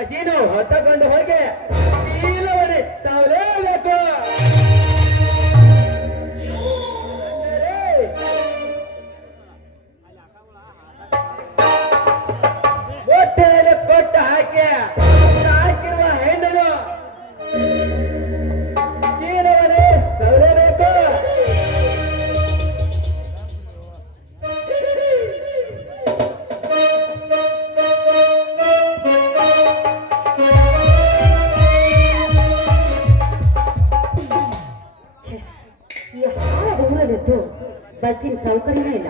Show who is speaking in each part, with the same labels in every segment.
Speaker 1: ನಿನ್ನ ಸಸಿನು
Speaker 2: ಈ ಹಾಳ ಊರಲ್ಲಿದ್ದು ಬಸ್ಸಿನ ಸೌಕರ್ಯನೇ ಇಲ್ಲ.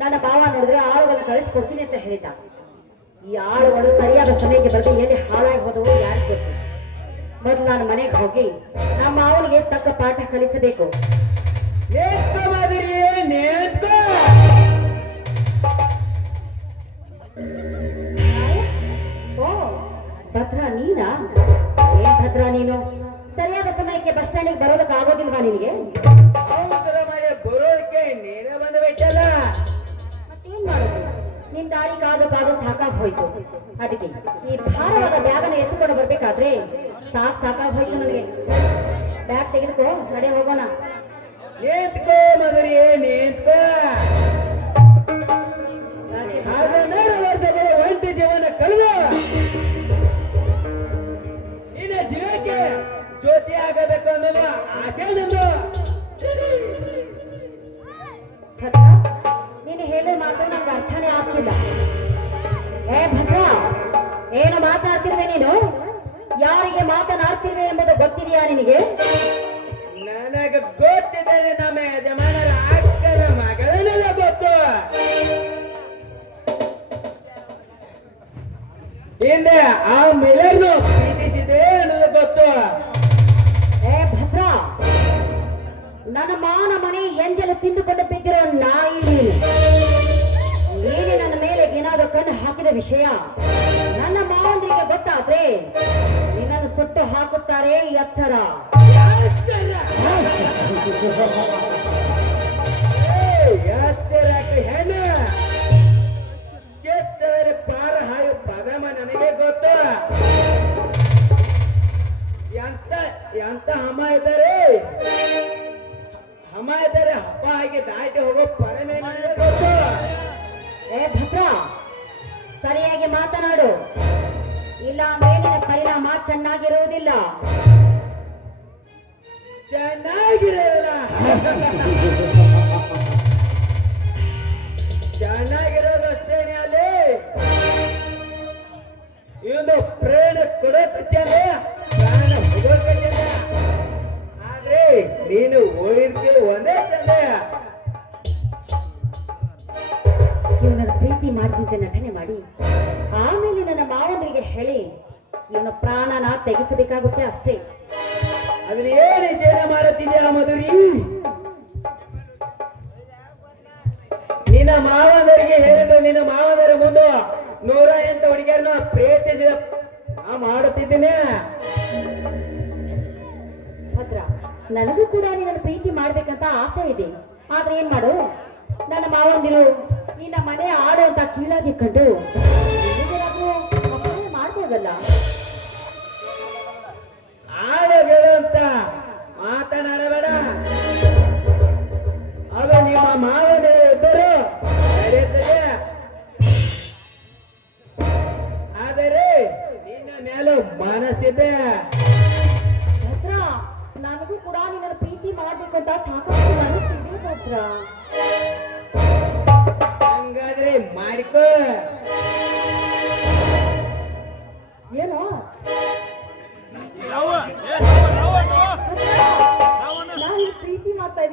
Speaker 2: ನನ್ನ ಭಾವ ನೋಡಿದ್ರೆ ಆಳುಗಳನ್ನು ಕಳಿಸ್ಕೊಡ್ತೀನಿ ಅಂತ ಹೇಳಿದ ಈ ಆಳುಗಳು ಸರಿಯಾದ ಸಮಯಕ್ಕೆ ಬರದೆ ಎಲ್ಲಿ ಹಾಳಾಗಿ ಹೋದವು ಯಾರಿಗೆ ಗೊತ್ತು? ಮೊದಲು ನಾನು ಮನೆಗೆ ಹೋಗಿ ನಮ್ಮ ಅವನಿಗೆ ತಕ್ಕ ಪಾಠ ಕಲಿಸಬೇಕು. ಓ ಭದ್ರ ನೀನಾ? ಏನ್ ಭದ್ರ ನೀನು? ಸರಿಯಾದ ಸಮಯಕ್ಕೆ ಬಸ್ ಸ್ಟ್ಯಾಂಡಿಗೆ ಬರೋದಕ್ಕೆ ಆಗೋದಿಲ್ವಾ ನಿನಗೆ? ದಾರಿ ಸಾಕಾಗಿ ಹೋಯ್ತು ಅದಕ್ಕೆ ಈ ಭಾರವಾದ ಬ್ಯಾಗನ್ನು ಎತ್ತುಕೊಂಡು ಬರ್ಬೇಕಾದ್ರೆ ಸಾಕ್ ಸಾಕಾಗಿ ಹೋಯ್ತು ನನಗೆ. ಬ್ಯಾಗ್ ತೆಗೆದುಕೋ ನಡೆ ಹೋಗೋಣ.
Speaker 1: ನೇತ್ಕೋ ಮಗರಿ ನೇತ್ಕೋ. ಹದಿನಾರು ವರ್ಷಗಳ ಒಂಟಿ ಜೀವನ ಕಳೆದು. ನಿನ್ನ ಜೀವಕ್ಕೆ ಜ್ಯೋತಿ ಆಗಬೇಕು ಅನ್ನೋದು ಆಸೆ ನಂದು.
Speaker 2: ಗೊತ್ತಿದೆಯಾ ನಿನಗೆ?
Speaker 1: ನನಗೆ ಗೊತ್ತಿದೆ ನಮ್ಮ ಯಜಮಾನರ ಅಕ್ಕನ ಮಗಳನ್ನೆಲ್ಲ ಗೊತ್ತು. ಹಿಂದೆ ಆ ಮೇಲೆನು ಪ್ರೀತಿಸಿದೆ ಅನ್ನೋದು ಗೊತ್ತು.
Speaker 2: ಏ ಭದ್ರ ನನ್ನ ಮಾನ ಮನೆ ಎಂಜಲ ತಿಂದುಕೊಂಡು ಬಿದ್ದಿರೋ ನಾಯಿ ನೀನು ನೀನೆ ನನ್ನ ಮೇಲೆ ಏನಾದರೂ ಕಣ್ಣು ಹಾಕಿದ ವಿಷಯ. ನನ್ನ ಮಾವಂದ್ರಿಗೆ ಗೊತ್ತಾದ್ರೆ ಹಾಕುತ್ತಾರೆ ಎಚ್ಚರ
Speaker 1: ಹೆಣ್ಣು ಕೆಟ್ಟವರ ಪಾರ ಹಾಯು ಪದಮ ನನಗೆ ಗೊತ್ತು? ಎಂತ ಎಂತ ಹಮ ಇದ್ದಾರೆ? ಹಮ ಇದ್ದಾರೆ, ಹಬ್ಬ ದಾಟಿ ಹೋಗೋ ಪರಮೇ ನನಗೆ ಗೊತ್ತು?
Speaker 2: ಏ ಭದ್ರ, ಸರಿಯಾಗಿ ಮಾತನಾಡು. ಇಲ್ಲ ಮೇಲಿನ ಪರಿಣಾಮ ಚೆನ್ನಾಗಿರುವುದಿಲ್ಲ.
Speaker 1: ಚೆನ್ನಾಗಿರಲ್ಲ. ಚೆನ್ನಾಗಿರೋದು ಅಷ್ಟೇನೆ ಅಲ್ಲಿ. ಇವನು ಪ್ರಾಣ ಕೊಡೋಕೆ ಚಂದ ಪ್ರಾಣ ಹೋಗೋಕೆ ಚಂದ ಆದ್ರೆ ನೀನು ಓಡಿರ್ತೀವಿ ಒಂದೇ ಚಂದ.
Speaker 2: ಇವನ ಪ್ರೀತಿ ಮಾಡ್ತಿದ್ದ ನಟನೆ ಮಾಡಿ. ಆಮೇಲೆ ನನ್ನ ಮಾವನಿಗೆ ಹೇಳಿ ಇವನ ಪ್ರಾಣನ ತೆಗೆಸಬೇಕಾಗುತ್ತೆ ಅಷ್ಟೇ.
Speaker 1: ಅದನ್ನ ಏನು ಜನ ಮಾಡುತ್ತಿದ್ಯಾ ಮಧುರಿ? ನಿನ್ನ ಮಾವನರಿಗೆ ಹೇಳಿದ್ರು ನಿನ್ನ ಮಾವನರ ಮುಂದೆ ನೂರ ಎಂಟು ಹುಡುಗಿಯರನ್ನ ಪ್ರೀತಿಸಿದ ಆ ಮಾಡುತ್ತಿದ್ದೇನೆ.
Speaker 2: ಭದ್ರ ನನಗೂ ಕೂಡ ನಿನ್ನ ಪ್ರೀತಿ ಮಾಡ್ಬೇಕಂತ ಆಸೆ ಇದೆ. ಆದ್ರೆ ಏನ್ ಮಾಡು? ನನ್ನ ಮಾವಂದಿರು ನಿನ್ನ ಮನೆ ಆಡು ಅಂತ ಕೀಳಾಗಿ ಕಂಡು ಮಾಡ್ಬೋದಲ್ಲ?
Speaker 1: ಆಡಗಳು ಅಂತ ಮಾತನಾಡಬೇಡ. ಅವ ನಿಮ್ಮ ಮಾವನ ಇದ್ದರು ನಡೆಯುತ್ತದೆ ಆದರೆ ನಿನ್ನ ಮೇಲೂ ಮನಸ್ಸಿದೆ.
Speaker 2: ನನಗೂ ಕೂಡ ನಿನ್ನ ಪ್ರೀತಿ ಮಾಡ್ಬೇಕಂತ ಸಾಕಷ್ಟು ಮನಸ್ಸಿದೆ ಭದ್ರ.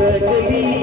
Speaker 3: सकली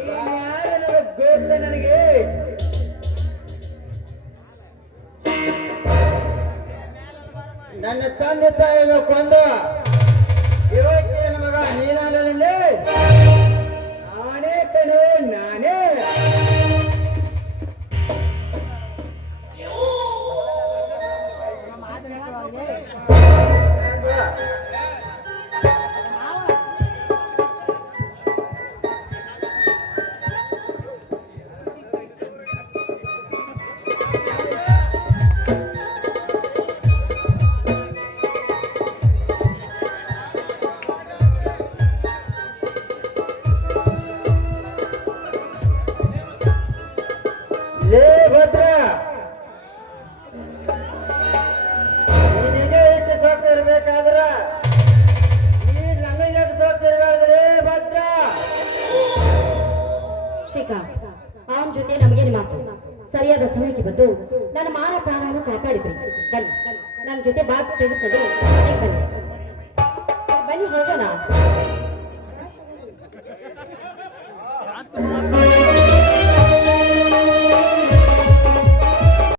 Speaker 3: ಗೊತ್ತ ನನಗೆ? ನನ್ನ ತಂದೆ ತಾಯಿನ ಕೊಂದು ಇರೋಕೆ ಮಗ ನೀನಲ್ಲೇ ನಾನೇ ಕಣೆ ನಾನೇ
Speaker 2: ಬೇಕಾ ಅವನ ಜೊತೆ ನಮಗೇನು ಮಾತು. ಸರಿಯಾದ ಸಮಯಕ್ಕೆ ಬಂದು ನನ್ನ ಮಾನ ಪ್ರಾಣವನ್ನು ಕಾಪಾಡಿದ್ರಿ. ಬನ್ನಿ, ನನ್ನ ಜೊತೆ ಬಾ ತೆಗೆದುಕೊಂಡು ಬನ್ನಿ. ಬನ್ನಿ ಹೋಗೋಣ.